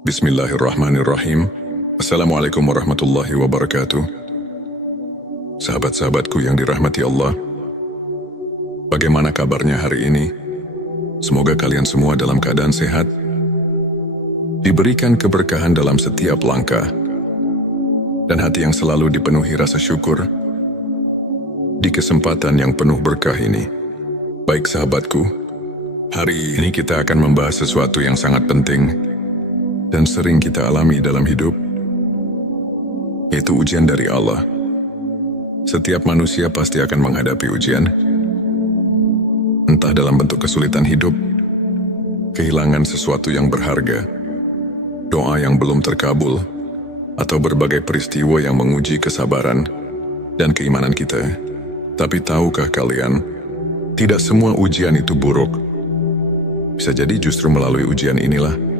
Bismillahirrahmanirrahim. Assalamualaikum warahmatullahi wabarakatuh. Sahabat-sahabatku yang dirahmati Allah, bagaimana kabarnya hari ini? Semoga kalian semua dalam keadaan sehat, diberikan keberkahan dalam setiap langkah, dan hati yang selalu dipenuhi rasa syukur di kesempatan yang penuh berkah ini. Baik sahabatku, hari ini kita akan membahas sesuatu yang sangat penting dan sering kita alami dalam hidup, yaitu ujian dari Allah. Setiap manusia pasti akan menghadapi ujian, entah dalam bentuk kesulitan hidup, kehilangan sesuatu yang berharga, doa yang belum terkabul, atau berbagai peristiwa yang menguji kesabaran dan keimanan kita. Tapi tahukah kalian, tidak semua ujian itu buruk. Bisa jadi justru melalui ujian inilah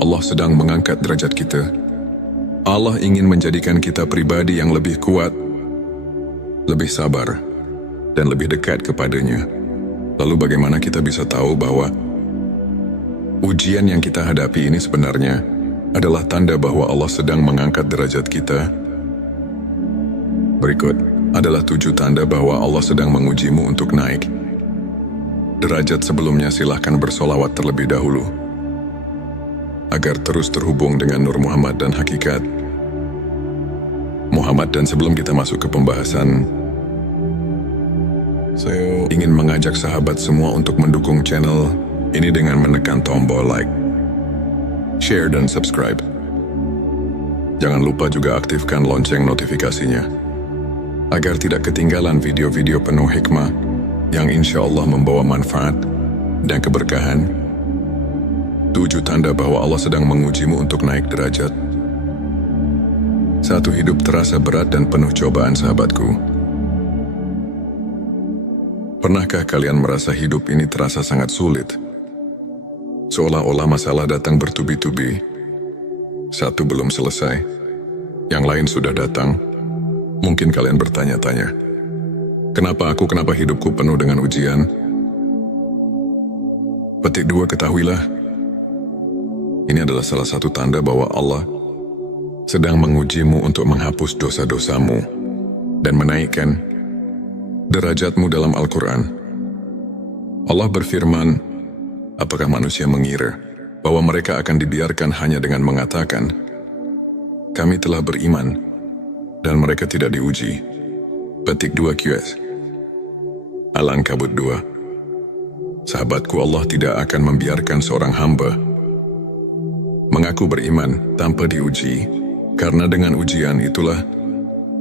Allah sedang mengangkat derajat kita. Allah ingin menjadikan kita pribadi yang lebih kuat, lebih sabar, dan lebih dekat kepadanya. Lalu bagaimana kita bisa tahu bahwa ujian yang kita hadapi ini sebenarnya adalah tanda bahwa Allah sedang mengangkat derajat kita? Berikut adalah 7 tanda bahwa Allah sedang mengujimu untuk naik derajat. Sebelumnya silahkan bersolawat terlebih dahulu agar terus terhubung dengan Nur Muhammad dan hakikat Muhammad. Dan sebelum kita masuk ke pembahasan, saya ingin mengajak sahabat semua untuk mendukung channel ini dengan menekan tombol like, share, dan subscribe. Jangan lupa juga aktifkan lonceng notifikasinya agar tidak ketinggalan video-video penuh hikmah yang insya Allah membawa manfaat dan keberkahan. 7 tanda bahwa Allah sedang mengujimu untuk naik derajat. 1. Hidup terasa berat dan penuh cobaan. Sahabatku, pernahkah kalian merasa hidup ini terasa sangat sulit? Seolah-olah masalah datang bertubi-tubi. Satu belum selesai, yang lain sudah datang. Mungkin kalian bertanya-tanya, kenapa hidupku penuh dengan ujian? Petik 2, ketahuilah, ini adalah salah satu tanda bahwa Allah sedang mengujimu untuk menghapus dosa-dosamu dan menaikkan derajatmu. Dalam Al-Quran, Allah berfirman, apakah manusia mengira bahwa mereka akan dibiarkan hanya dengan mengatakan, kami telah beriman, dan mereka tidak diuji? Petik 2 QS Al-Ankabut 2. Sahabatku, Allah tidak akan membiarkan seorang hamba mengaku beriman tanpa diuji, karena dengan ujian itulah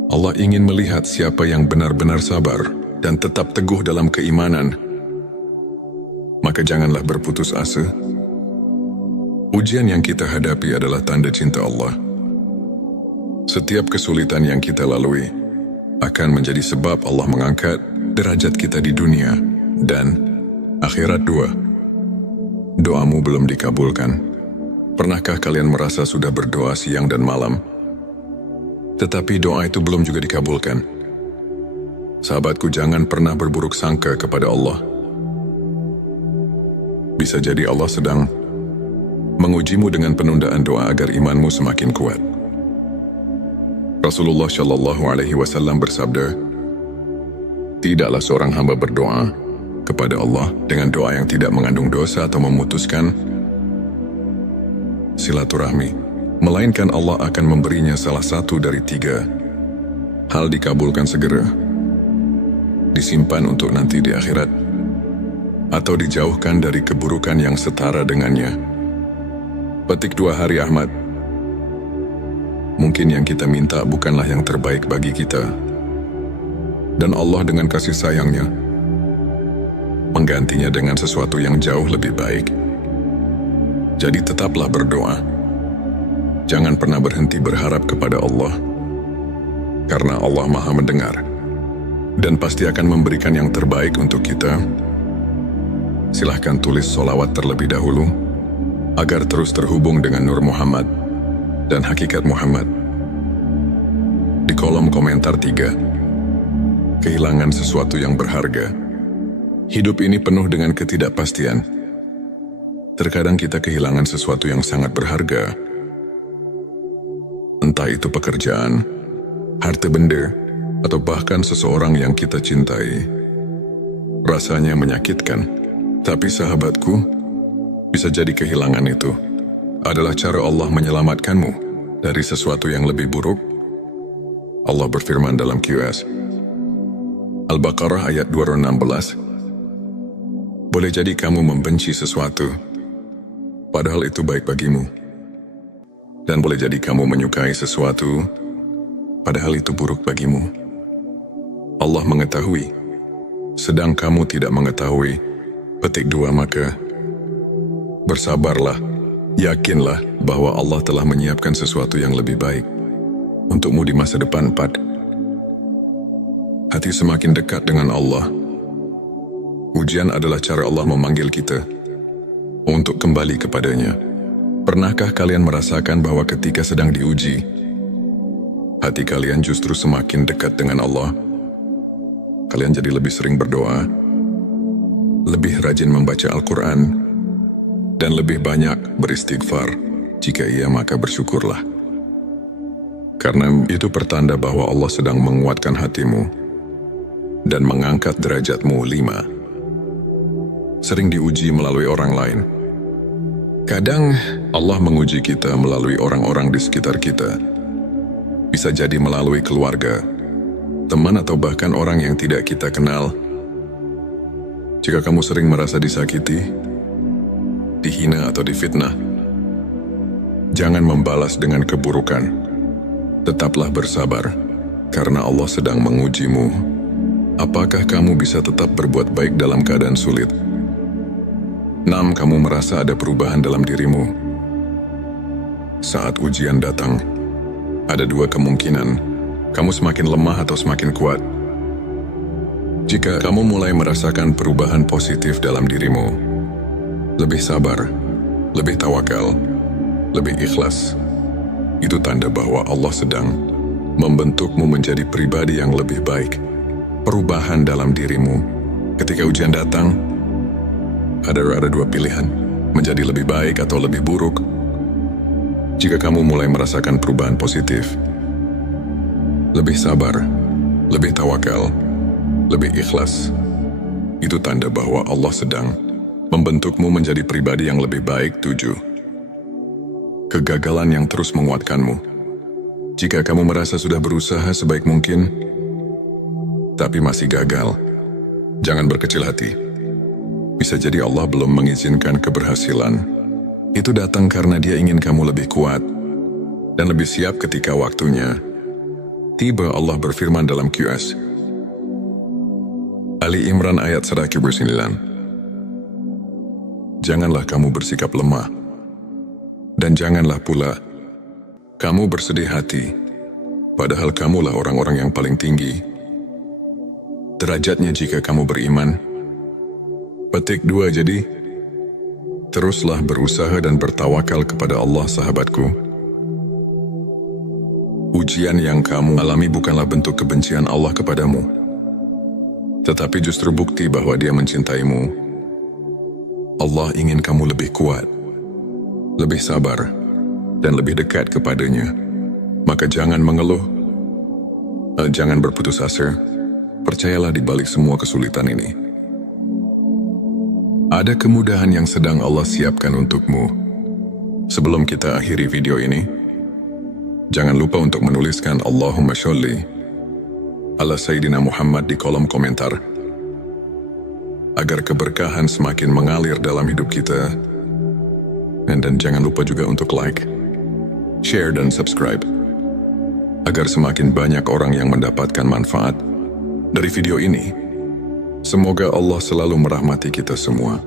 Allah ingin melihat siapa yang benar-benar sabar dan tetap teguh dalam keimanan. Maka janganlah berputus asa. Ujian yang kita hadapi adalah tanda cinta Allah. Setiap kesulitan yang kita lalui akan menjadi sebab Allah mengangkat derajat kita di dunia dan akhirat. 2. Doamu belum dikabulkan. Pernahkah kalian merasa sudah berdoa siang dan malam, tetapi doa itu belum juga dikabulkan? Sahabatku, jangan pernah berburuk sangka kepada Allah. Bisa jadi Allah sedang mengujimu dengan penundaan doa agar imanmu semakin kuat. Rasulullah Shallallahu Alaihi Wasallam bersabda, tidaklah seorang hamba berdoa kepada Allah dengan doa yang tidak mengandung dosa atau memutuskan silaturahmi, melainkan Allah akan memberinya salah satu dari 3 hal: dikabulkan segera, disimpan untuk nanti di akhirat, atau dijauhkan dari keburukan yang setara dengannya. Petik 2 Hari Ahmad. Mungkin yang kita minta bukanlah yang terbaik bagi kita, dan Allah dengan kasih sayangnya menggantinya dengan sesuatu yang jauh lebih baik. Jadi tetaplah berdoa. Jangan pernah berhenti berharap kepada Allah, karena Allah Maha mendengar dan pasti akan memberikan yang terbaik untuk kita. Silahkan tulis solawat terlebih dahulu agar terus terhubung dengan Nur Muhammad dan hakikat Muhammad. Di kolom komentar 3. Kehilangan sesuatu yang berharga. Hidup ini penuh dengan ketidakpastian. Terkadang kita kehilangan sesuatu yang sangat berharga. Entah itu pekerjaan, harta benda, atau bahkan seseorang yang kita cintai. Rasanya menyakitkan, tapi sahabatku, bisa jadi kehilangan itu adalah cara Allah menyelamatkanmu dari sesuatu yang lebih buruk. Allah berfirman dalam QS Al-Baqarah ayat 216, boleh jadi kamu membenci sesuatu, padahal itu baik bagimu. Dan boleh jadi kamu menyukai sesuatu, padahal itu buruk bagimu. Allah mengetahui, sedang kamu tidak mengetahui. Petik 2, maka bersabarlah, yakinlah bahwa Allah telah menyiapkan sesuatu yang lebih baik untukmu di masa depan. 4. Hati semakin dekat dengan Allah. Ujian adalah cara Allah memanggil kita untuk kembali kepadanya. Pernahkah kalian merasakan bahwa ketika sedang diuji, hati kalian justru semakin dekat dengan Allah? Kalian jadi lebih sering berdoa, lebih rajin membaca Al-Quran, dan lebih banyak beristighfar. Jika iya, maka bersyukurlah. Karena itu pertanda bahwa Allah sedang menguatkan hatimu dan mengangkat derajatmu. 5. Sering diuji melalui orang lain. Kadang Allah menguji kita melalui orang-orang di sekitar kita. Bisa jadi melalui keluarga, teman, atau bahkan orang yang tidak kita kenal. Jika kamu sering merasa disakiti, dihina, atau difitnah, jangan membalas dengan keburukan. Tetaplah bersabar, karena Allah sedang mengujimu. Apakah kamu bisa tetap berbuat baik dalam keadaan sulit? 6. Kamu merasa ada perubahan dalam dirimu. Saat ujian datang, ada 2 kemungkinan. Kamu semakin lemah atau semakin kuat. Jika kamu mulai merasakan perubahan positif dalam dirimu, lebih sabar, lebih tawakal, lebih ikhlas, itu tanda bahwa Allah sedang membentukmu menjadi pribadi yang lebih baik. Perubahan dalam dirimu. Ketika ujian datang, ada 2 pilihan, menjadi lebih baik atau lebih buruk. Jika kamu mulai merasakan perubahan positif, lebih sabar, lebih tawakal, lebih ikhlas, itu tanda bahwa Allah sedang membentukmu menjadi pribadi yang lebih baik. 7. Kegagalan yang terus menguatkanmu. Jika kamu merasa sudah berusaha sebaik mungkin, tapi masih gagal, jangan berkecil hati. Bisa jadi Allah belum mengizinkan keberhasilan. Itu datang karena Dia ingin kamu lebih kuat dan lebih siap ketika waktunya tiba. Allah berfirman dalam QS Ali Imran ayat 109, janganlah kamu bersikap lemah, dan janganlah pula kamu bersedih hati, padahal kamulah orang-orang yang paling tinggi derajatnya jika kamu beriman. Petik 2. Jadi, teruslah berusaha dan bertawakal kepada Allah, sahabatku. Ujian yang kamu alami bukanlah bentuk kebencian Allah kepadamu, tetapi justru bukti bahwa Dia mencintaimu. Allah ingin kamu lebih kuat, lebih sabar, dan lebih dekat kepadanya. Maka jangan mengeluh, jangan berputus asa. Percayalah di balik semua kesulitan ini, ada kemudahan yang sedang Allah siapkan untukmu. Sebelum kita akhiri video ini, jangan lupa untuk menuliskan Allahumma sholli ala Sayyidina Muhammad di kolom komentar, agar keberkahan semakin mengalir dalam hidup kita. Dan jangan lupa juga untuk like, share, dan subscribe, agar semakin banyak orang yang mendapatkan manfaat dari video ini. Semoga Allah selalu merahmati kita semua.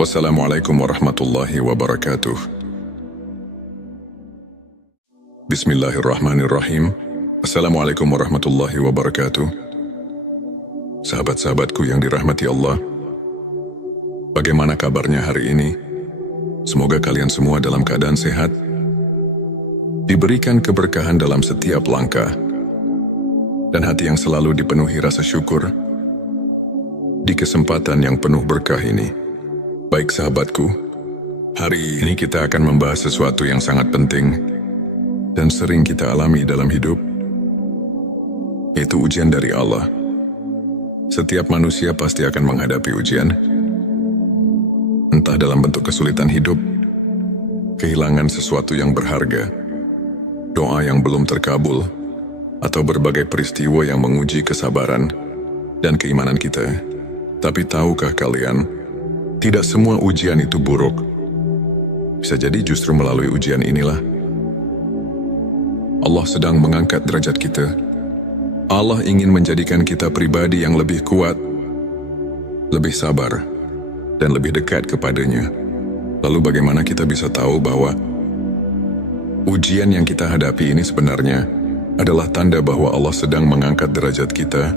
Wassalamualaikum warahmatullahi wabarakatuh. Bismillahirrahmanirrahim. Assalamualaikum warahmatullahi wabarakatuh. Sahabat-sahabatku yang dirahmati Allah, bagaimana kabarnya hari ini? Semoga kalian semua dalam keadaan sehat, diberikan keberkahan dalam setiap langkah, dan hati yang selalu dipenuhi rasa syukur di kesempatan yang penuh berkah ini. Baik sahabatku, hari ini kita akan membahas sesuatu yang sangat penting dan sering kita alami dalam hidup, yaitu ujian dari Allah. Setiap manusia pasti akan menghadapi ujian, entah dalam bentuk kesulitan hidup, kehilangan sesuatu yang berharga, doa yang belum terkabul, atau berbagai peristiwa yang menguji kesabaran dan keimanan kita. Tapi tahukah kalian, tidak semua ujian itu buruk. Bisa jadi justru melalui ujian inilah Allah sedang mengangkat derajat kita. Allah ingin menjadikan kita pribadi yang lebih kuat, lebih sabar, dan lebih dekat kepadanya. Lalu bagaimana kita bisa tahu bahwa ujian yang kita hadapi ini sebenarnya adalah tanda bahwa Allah sedang mengangkat derajat kita?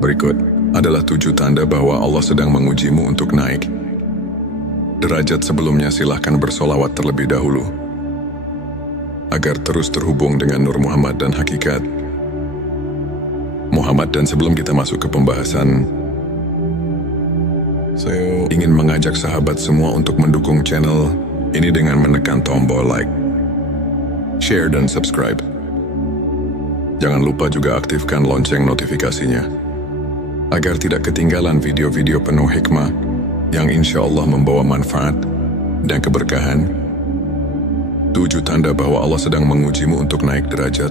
Berikut adalah 7 tanda bahwa Allah sedang mengujimu untuk naik derajat. Sebelumnya silahkan bersolawat terlebih dahulu, agar terus terhubung dengan Nur Muhammad dan hakikat Muhammad. Dan sebelum kita masuk ke pembahasan, saya ingin mengajak sahabat semua untuk mendukung channel ini dengan menekan tombol like, share, dan subscribe. Jangan lupa juga aktifkan lonceng notifikasinya, agar tidak ketinggalan video-video penuh hikmah yang insya Allah membawa manfaat dan keberkahan. 7 tanda bahwa Allah sedang mengujimu untuk naik derajat.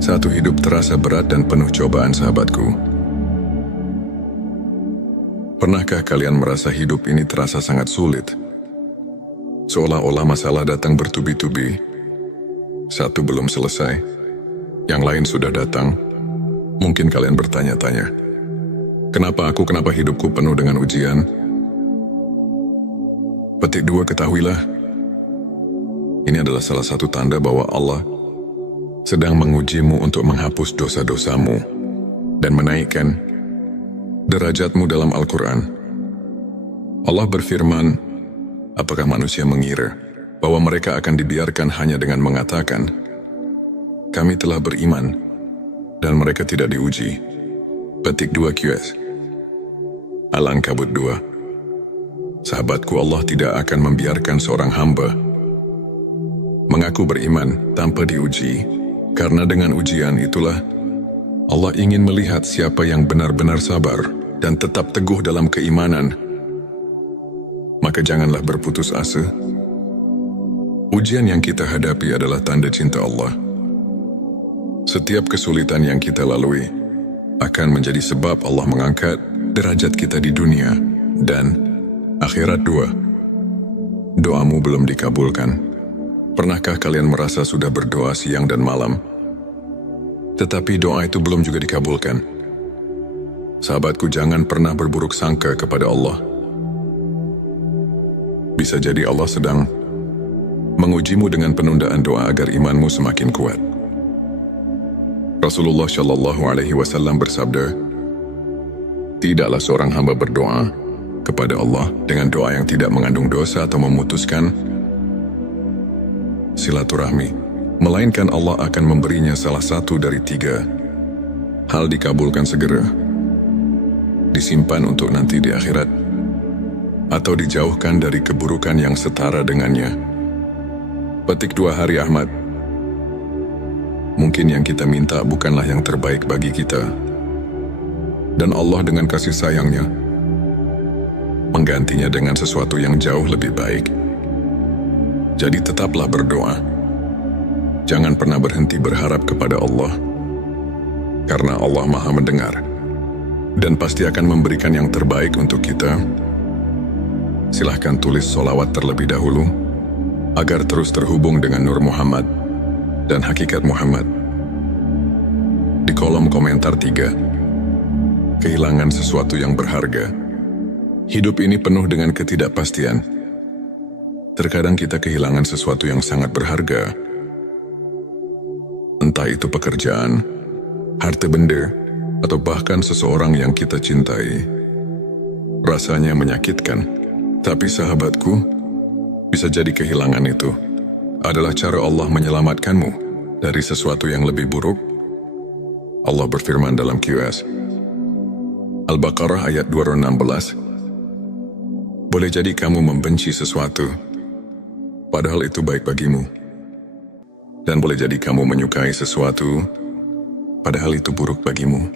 1. Hidup terasa berat dan penuh cobaan. Sahabatku, pernahkah kalian merasa hidup ini terasa sangat sulit? Seolah-olah masalah datang bertubi-tubi. Satu belum selesai, yang lain sudah datang. Mungkin kalian bertanya-tanya, kenapa hidupku penuh dengan ujian? Petik 2, ketahuilah, ini adalah salah satu tanda bahwa Allah sedang mengujimu untuk menghapus dosa-dosamu dan menaikkan derajatmu. Dalam Al-Quran, Allah berfirman, apakah manusia mengira bahwa mereka akan dibiarkan hanya dengan mengatakan, kami telah beriman, dan mereka tidak diuji? Petik 2 QS Al-Ankabut 2. Sahabatku, Allah tidak akan membiarkan seorang hamba mengaku beriman tanpa diuji, karena dengan ujian itulah Allah ingin melihat siapa yang benar-benar sabar dan tetap teguh dalam keimanan. Maka janganlah berputus asa. Ujian yang kita hadapi adalah tanda cinta Allah. Setiap kesulitan yang kita lalui akan menjadi sebab Allah mengangkat derajat kita di dunia dan akhirat. 2. Doamu belum dikabulkan. Pernahkah kalian merasa sudah berdoa siang dan malam, tetapi doa itu belum juga dikabulkan? Sahabatku, jangan pernah berburuk sangka kepada Allah. Bisa jadi Allah sedang mengujimu dengan penundaan doa agar imanmu semakin kuat. Rasulullah Shallallahu Alaihi Wasallam bersabda, tidaklah seorang hamba berdoa kepada Allah dengan doa yang tidak mengandung dosa atau memutuskan silaturahmi, melainkan Allah akan memberinya salah satu dari 3 hal: dikabulkan segera, disimpan untuk nanti di akhirat, atau dijauhkan dari keburukan yang setara dengannya. Petik 2 Hari Ahmad. Mungkin yang kita minta bukanlah yang terbaik bagi kita, dan Allah dengan kasih sayangnya menggantinya dengan sesuatu yang jauh lebih baik. Jadi tetaplah berdoa. Jangan pernah berhenti berharap kepada Allah, karena Allah Maha mendengar dan pasti akan memberikan yang terbaik untuk kita. Silahkan tulis solawat terlebih dahulu, agar terus terhubung dengan Nur Muhammad dan hakikat Muhammad. Di kolom komentar 3. Kehilangan sesuatu yang berharga. Hidup ini penuh dengan ketidakpastian. Terkadang kita kehilangan sesuatu yang sangat berharga. Entah itu pekerjaan, harta benda, atau bahkan seseorang yang kita cintai. Rasanya menyakitkan, tapi sahabatku, bisa jadi kehilangan itu adalah cara Allah menyelamatkanmu dari sesuatu yang lebih buruk. Allah berfirman dalam QS Al-Baqarah ayat 216. Boleh jadi kamu membenci sesuatu, padahal itu baik bagimu. Dan boleh jadi kamu menyukai sesuatu, padahal itu buruk bagimu.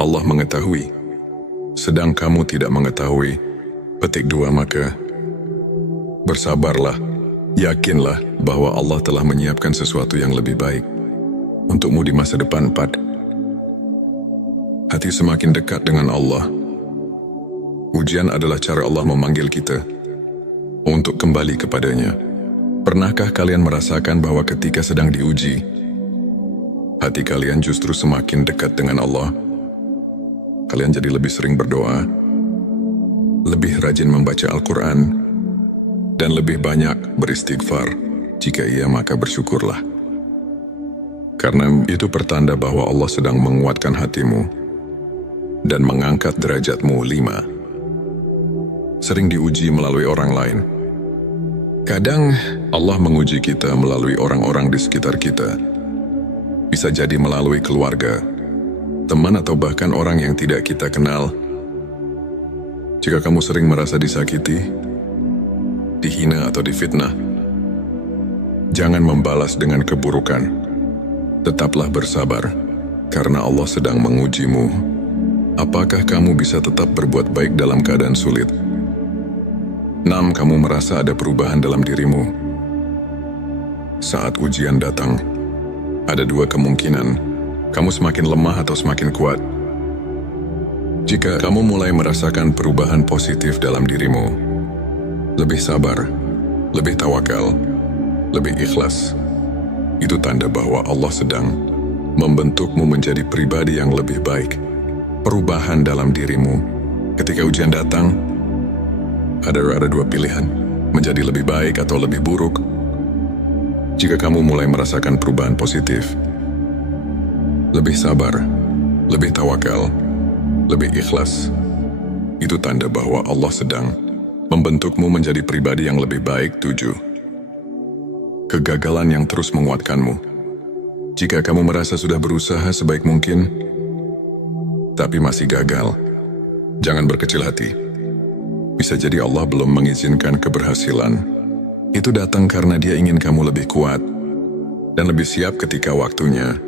Allah mengetahui, sedang kamu tidak mengetahui. Petik 2. Maka bersabarlah, yakinlah bahwa Allah telah menyiapkan sesuatu yang lebih baik untukmu di masa depan. 4. Hati semakin dekat dengan Allah. Ujian adalah cara Allah memanggil kita untuk kembali kepadanya. Pernahkah kalian merasakan bahwa ketika sedang diuji, hati kalian justru semakin dekat dengan Allah? Kalian jadi lebih sering berdoa, lebih rajin membaca Al-Quran, dan lebih banyak beristighfar. Jika iya, maka bersyukurlah. Karena itu pertanda bahwa Allah sedang menguatkan hatimu dan mengangkat derajatmu. 5. Sering diuji melalui orang lain. Kadang Allah menguji kita melalui orang-orang di sekitar kita. Bisa jadi melalui keluarga, teman, atau bahkan orang yang tidak kita kenal. Jika kamu sering merasa disakiti, dihina, atau difitnah, jangan membalas dengan keburukan. Tetaplah bersabar, karena Allah sedang mengujimu. Apakah kamu bisa tetap berbuat baik dalam keadaan sulit? 6. Kamu merasa ada perubahan dalam dirimu. Saat ujian datang, ada 2 kemungkinan. Kamu semakin lemah atau semakin kuat. Jika kamu mulai merasakan perubahan positif dalam dirimu, lebih sabar, lebih tawakal, lebih ikhlas, itu tanda bahwa Allah sedang membentukmu menjadi pribadi yang lebih baik. Perubahan dalam dirimu. Ketika ujian datang, ada 2 pilihan, menjadi lebih baik atau lebih buruk. Jika kamu mulai merasakan perubahan positif, lebih sabar, lebih tawakal, lebih ikhlas, itu tanda bahwa Allah sedang membentukmu menjadi pribadi yang lebih baik. 7. Kegagalan yang terus menguatkanmu. Jika kamu merasa sudah berusaha sebaik mungkin, tapi masih gagal, jangan berkecil hati. Bisa jadi Allah belum mengizinkan keberhasilan. Itu datang karena Dia ingin kamu lebih kuat dan lebih siap ketika waktunya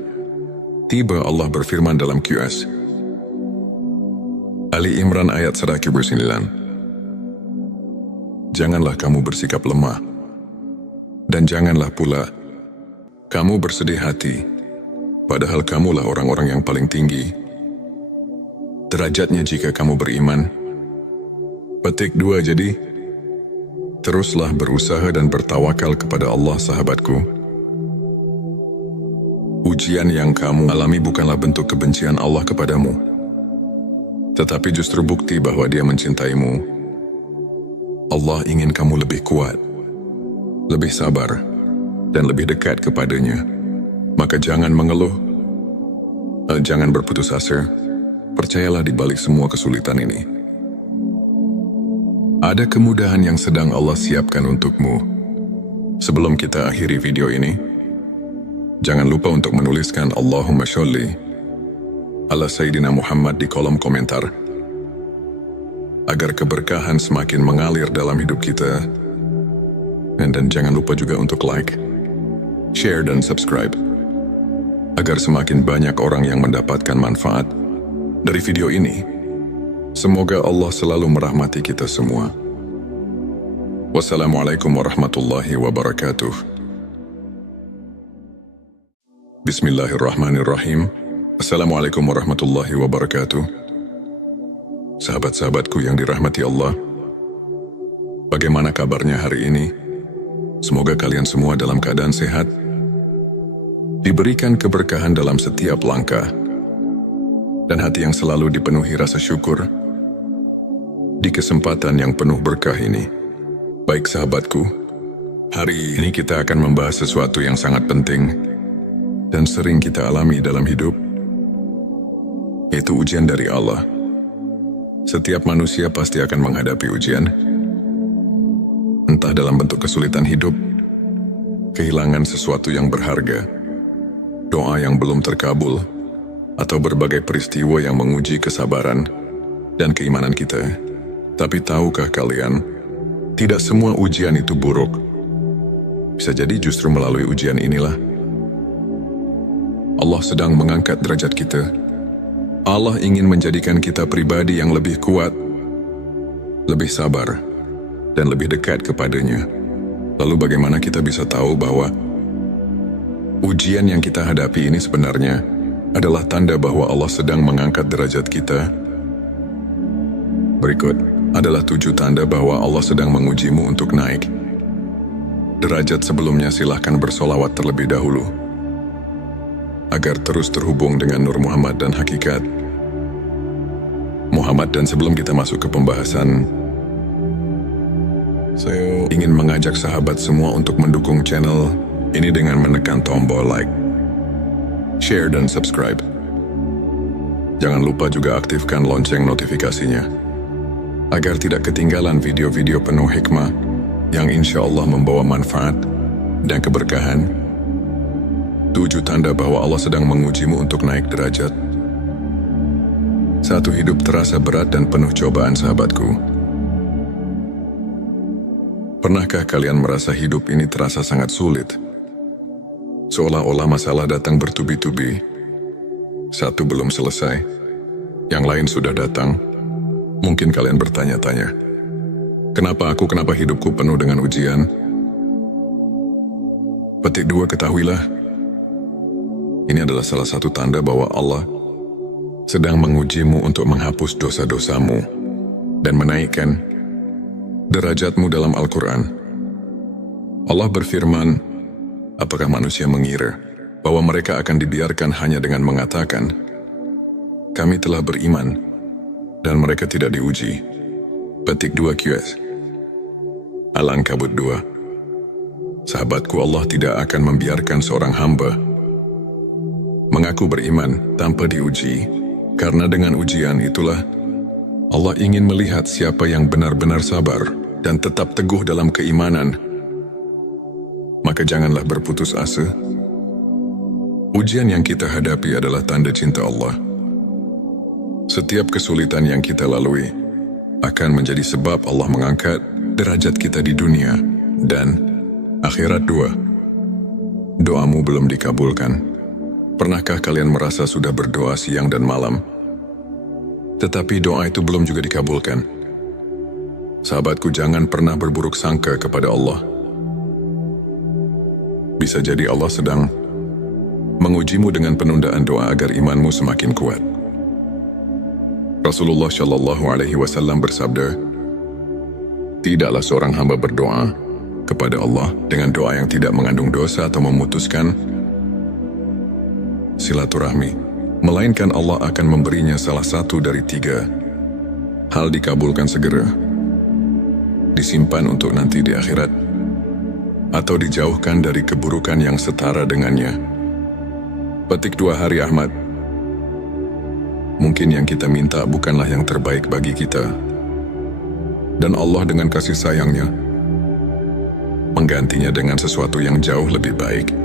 tiba. Allah berfirman dalam QS Ali Imran ayat 109. Janganlah kamu bersikap lemah, dan janganlah pula kamu bersedih hati, padahal kamulah orang-orang yang paling tinggi derajatnya jika kamu beriman. Petik 2. Jadi, teruslah berusaha dan bertawakal kepada Allah, sahabatku. Ujian yang kamu alami bukanlah bentuk kebencian Allah kepadamu, tetapi justru bukti bahwa Dia mencintaimu. Allah ingin kamu lebih kuat, lebih sabar, dan lebih dekat kepadanya. Maka jangan mengeluh, jangan berputus asa. Percayalah di balik semua kesulitan ini, ada kemudahan yang sedang Allah siapkan untukmu. Sebelum kita akhiri video ini, jangan lupa untuk menuliskan Allahumma sholli ala Sayyidina Muhammad di kolom komentar, agar keberkahan semakin mengalir dalam hidup kita. Dan jangan lupa juga untuk like, share, dan subscribe, agar semakin banyak orang yang mendapatkan manfaat dari video ini. Semoga Allah selalu merahmati kita semua. Wassalamualaikum warahmatullahi wabarakatuh. Bismillahirrahmanirrahim. Assalamualaikum warahmatullahi wabarakatuh. Sahabat-sahabatku yang dirahmati Allah, bagaimana kabarnya hari ini? Semoga kalian semua dalam keadaan sehat, diberikan keberkahan dalam setiap langkah, dan hati yang selalu dipenuhi rasa syukur di kesempatan yang penuh berkah ini. Baik sahabatku, hari ini kita akan membahas sesuatu yang sangat penting dan sering kita alami dalam hidup, yaitu ujian dari Allah. Setiap manusia pasti akan menghadapi ujian, entah dalam bentuk kesulitan hidup, kehilangan sesuatu yang berharga, doa yang belum terkabul, atau berbagai peristiwa yang menguji kesabaran dan keimanan kita. Tapi tahukah kalian, tidak semua ujian itu buruk. Bisa jadi justru melalui ujian inilah Allah sedang mengangkat derajat kita. Allah ingin menjadikan kita pribadi yang lebih kuat, lebih sabar, dan lebih dekat kepadanya. Lalu bagaimana kita bisa tahu bahwa ujian yang kita hadapi ini sebenarnya adalah tanda bahwa Allah sedang mengangkat derajat kita? Berikut adalah 7 tanda bahwa Allah sedang mengujimu untuk naik derajat. Sebelumnya silahkan bersolawat terlebih dahulu agar terus terhubung dengan Nur Muhammad dan hakikat Muhammad. Dan sebelum kita masuk ke pembahasan, saya ingin mengajak sahabat semua untuk mendukung channel ini dengan menekan tombol like, share, dan subscribe. Jangan lupa juga aktifkan lonceng notifikasinya agar tidak ketinggalan video-video penuh hikmah yang insya Allah membawa manfaat dan keberkahan. 7 tanda bahwa Allah sedang mengujimu untuk naik derajat. 1. Hidup terasa berat dan penuh cobaan. Sahabatku, pernahkah kalian merasa hidup ini terasa sangat sulit? Seolah-olah masalah datang bertubi-tubi. Satu belum selesai, yang lain sudah datang. Mungkin kalian bertanya-tanya, kenapa hidupku penuh dengan ujian? Petik 2, ketahuilah, ini adalah salah satu tanda bahwa Allah sedang mengujimu untuk menghapus dosa-dosamu dan menaikkan derajatmu. Dalam Al-Quran, Allah berfirman, apakah manusia mengira bahwa mereka akan dibiarkan hanya dengan mengatakan, kami telah beriman, dan mereka tidak diuji? Petik 2 QS Al-Ankabut 2. Sahabatku, Allah tidak akan membiarkan seorang hamba mengaku beriman tanpa diuji, karena dengan ujian itulah Allah ingin melihat siapa yang benar-benar sabar dan tetap teguh dalam keimanan. Maka janganlah berputus asa. Ujian yang kita hadapi adalah tanda cinta Allah. Setiap kesulitan yang kita lalui akan menjadi sebab Allah mengangkat derajat kita di dunia dan akhirat. 2. Doamu belum dikabulkan. Pernahkah kalian merasa sudah berdoa siang dan malam, tetapi doa itu belum juga dikabulkan? Sahabatku, jangan pernah berburuk sangka kepada Allah. Bisa jadi Allah sedang mengujimu dengan penundaan doa agar imanmu semakin kuat. Rasulullah Shallallahu Alaihi Wasallam bersabda, tidaklah seorang hamba berdoa kepada Allah dengan doa yang tidak mengandung dosa atau memutuskan silaturahmi, melainkan Allah akan memberinya salah satu dari 3 hal: dikabulkan segera, disimpan untuk nanti di akhirat, atau dijauhkan dari keburukan yang setara dengannya. Petik 2 Hari Ahmad. Mungkin yang kita minta bukanlah yang terbaik bagi kita, dan Allah dengan kasih sayangnya menggantinya dengan sesuatu yang jauh lebih baik.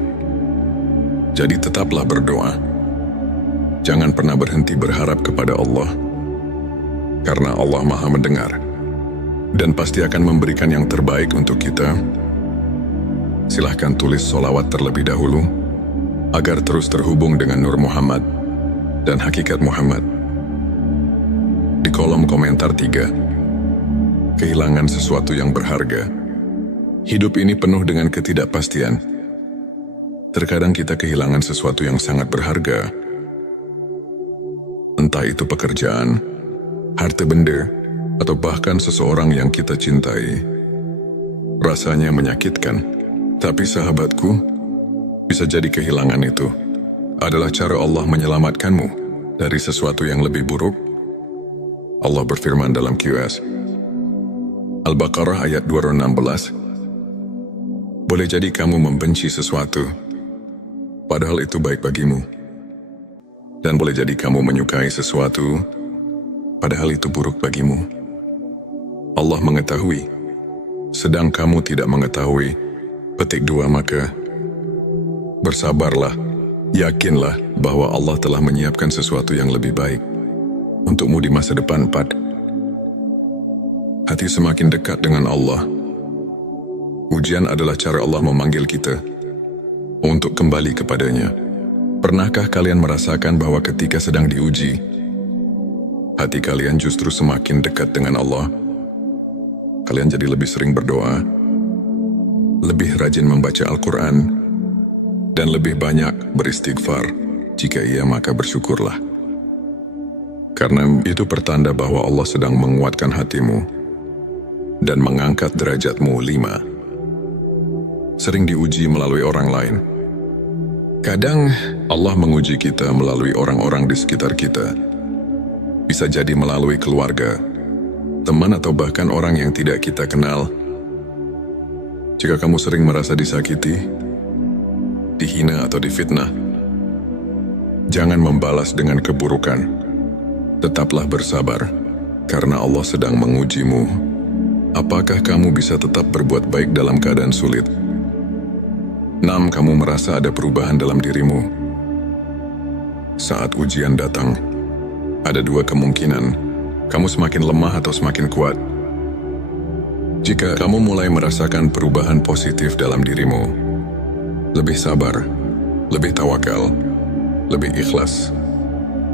Jadi tetaplah berdoa. Jangan pernah berhenti berharap kepada Allah, karena Allah Maha mendengar dan pasti akan memberikan yang terbaik untuk kita. Silahkan tulis solawat terlebih dahulu agar terus terhubung dengan Nur Muhammad dan hakikat Muhammad. Di kolom komentar 3. Kehilangan sesuatu yang berharga. Hidup ini penuh dengan ketidakpastian. Terkadang kita kehilangan sesuatu yang sangat berharga. Entah itu pekerjaan, harta benda, atau bahkan seseorang yang kita cintai. Rasanya menyakitkan, tapi sahabatku, bisa jadi kehilangan itu adalah cara Allah menyelamatkanmu dari sesuatu yang lebih buruk. Allah berfirman dalam QS Al-Baqarah ayat 216, boleh jadi kamu membenci sesuatu, padahal itu baik bagimu. Dan boleh jadi kamu menyukai sesuatu, padahal itu buruk bagimu. Allah mengetahui, sedang kamu tidak mengetahui. Petik 2 Maka bersabarlah Yakinlah bahwa Allah telah menyiapkan sesuatu yang lebih baik untukmu di masa depan. 4. Hati semakin dekat dengan Allah. Ujian adalah cara Allah memanggil kita untuk kembali kepadanya. Pernahkah kalian merasakan bahwa ketika sedang diuji, hati kalian justru semakin dekat dengan Allah? Kalian jadi lebih sering berdoa, lebih rajin membaca Al-Quran, dan lebih banyak beristighfar. Jika iya, maka bersyukurlah. Karena itu pertanda bahwa Allah sedang menguatkan hatimu dan mengangkat derajatmu. 5. Sering diuji melalui orang lain. Kadang Allah menguji kita melalui orang-orang di sekitar kita. Bisa jadi melalui keluarga, teman, atau bahkan orang yang tidak kita kenal. Jika kamu sering merasa disakiti, dihina, atau difitnah, jangan membalas dengan keburukan. Tetaplah bersabar, karena Allah sedang mengujimu. Apakah kamu bisa tetap berbuat baik dalam keadaan sulit? 6. Kamu merasa ada perubahan dalam dirimu. Saat ujian datang, ada dua kemungkinan. Kamu semakin lemah atau semakin kuat. Jika kamu mulai merasakan perubahan positif dalam dirimu, lebih sabar, lebih tawakal, lebih ikhlas,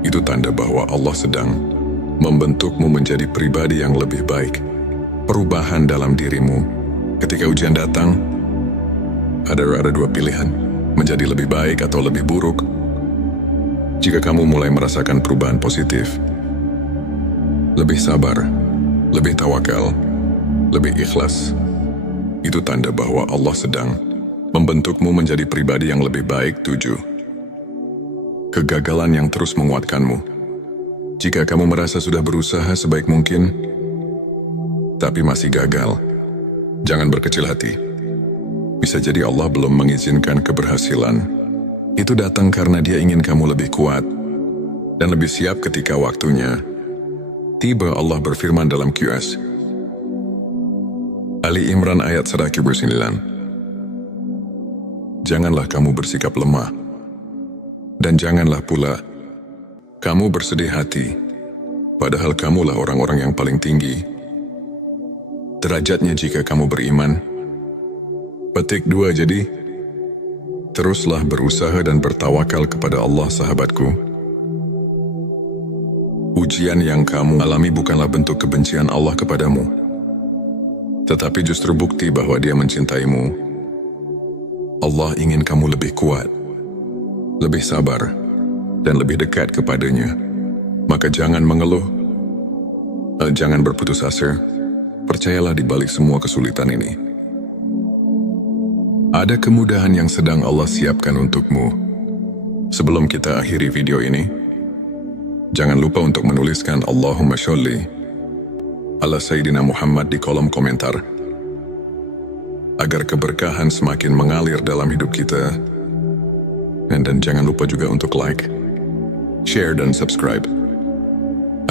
itu tanda bahwa Allah sedang membentukmu menjadi pribadi yang lebih baik. Perubahan dalam dirimu. Ketika ujian datang, ada dua pilihan, menjadi lebih baik atau lebih buruk. Jika kamu mulai merasakan perubahan positif, lebih sabar, lebih tawakal, lebih ikhlas, itu tanda bahwa Allah sedang membentukmu menjadi pribadi yang lebih baik. 7. Kegagalan yang terus menguatkanmu. Jika kamu merasa sudah berusaha sebaik mungkin, tapi masih gagal, jangan berkecil hati. Bisa jadi Allah belum mengizinkan keberhasilan. Itu datang karena Dia ingin kamu lebih kuat dan lebih siap ketika waktunya tiba. Allah berfirman dalam QS Ali Imran ayat 109. Janganlah kamu bersikap lemah, dan janganlah pula kamu bersedih hati, padahal kamulah orang-orang yang paling tinggi derajatnya jika kamu beriman. Petik 2. Jadi, teruslah berusaha dan bertawakal kepada Allah, sahabatku. Ujian yang kamu alami bukanlah bentuk kebencian Allah kepadamu, tetapi justru bukti bahwa Dia mencintaimu. Allah ingin kamu lebih kuat, lebih sabar, dan lebih dekat kepadanya. Maka jangan mengeluh, jangan berputus asa. Percayalah di balik semua kesulitan ini, ada kemudahan yang sedang Allah siapkan untukmu. Sebelum kita akhiri video ini, jangan lupa untuk menuliskan Allahumma sholli ala Sayyidina Muhammad di kolom komentar, agar keberkahan semakin mengalir dalam hidup kita. Dan jangan lupa juga untuk like, share, dan subscribe,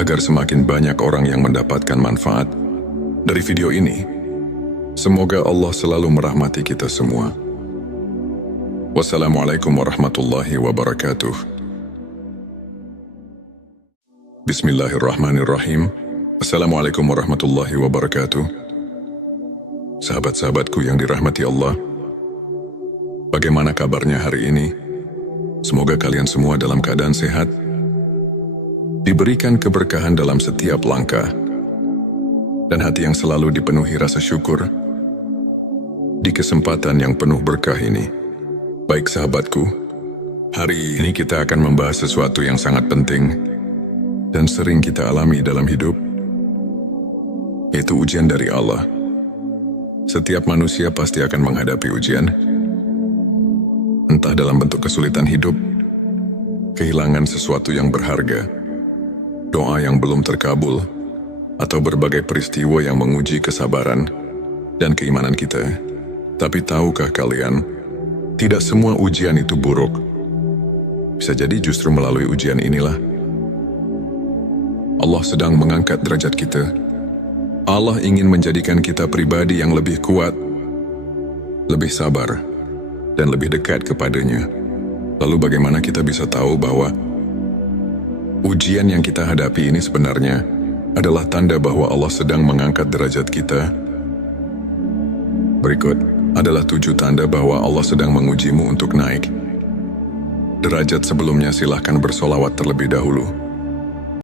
agar semakin banyak orang yang mendapatkan manfaat dari video ini. Semoga Allah selalu merahmati kita semua. Wassalamualaikum warahmatullahi wabarakatuh. Bismillahirrahmanirrahim. Assalamualaikum warahmatullahi wabarakatuh. Sahabat-sahabatku yang dirahmati Allah, bagaimana kabarnya hari ini? Semoga kalian semua dalam keadaan sehat, diberikan keberkahan dalam setiap langkah, dan hati yang selalu dipenuhi rasa syukur di kesempatan yang penuh berkah ini. Baik sahabatku, hari ini kita akan membahas sesuatu yang sangat penting dan sering kita alami dalam hidup, yaitu ujian dari Allah. Setiap manusia pasti akan menghadapi ujian, entah dalam bentuk kesulitan hidup, kehilangan sesuatu yang berharga, doa yang belum terkabul, atau berbagai peristiwa yang menguji kesabaran dan keimanan kita. Tapi tahukah kalian, tidak semua ujian itu buruk. Bisa jadi justru melalui ujian inilah Allah sedang mengangkat derajat kita. Allah ingin menjadikan kita pribadi yang lebih kuat, lebih sabar, dan lebih dekat kepadanya. Lalu bagaimana kita bisa tahu bahwa ujian yang kita hadapi ini sebenarnya adalah tanda bahwa Allah sedang mengangkat derajat kita? Berikut adalah 7 tanda bahwa Allah sedang mengujimu untuk naik derajat. Sebelumnya silahkan bersolawat terlebih dahulu.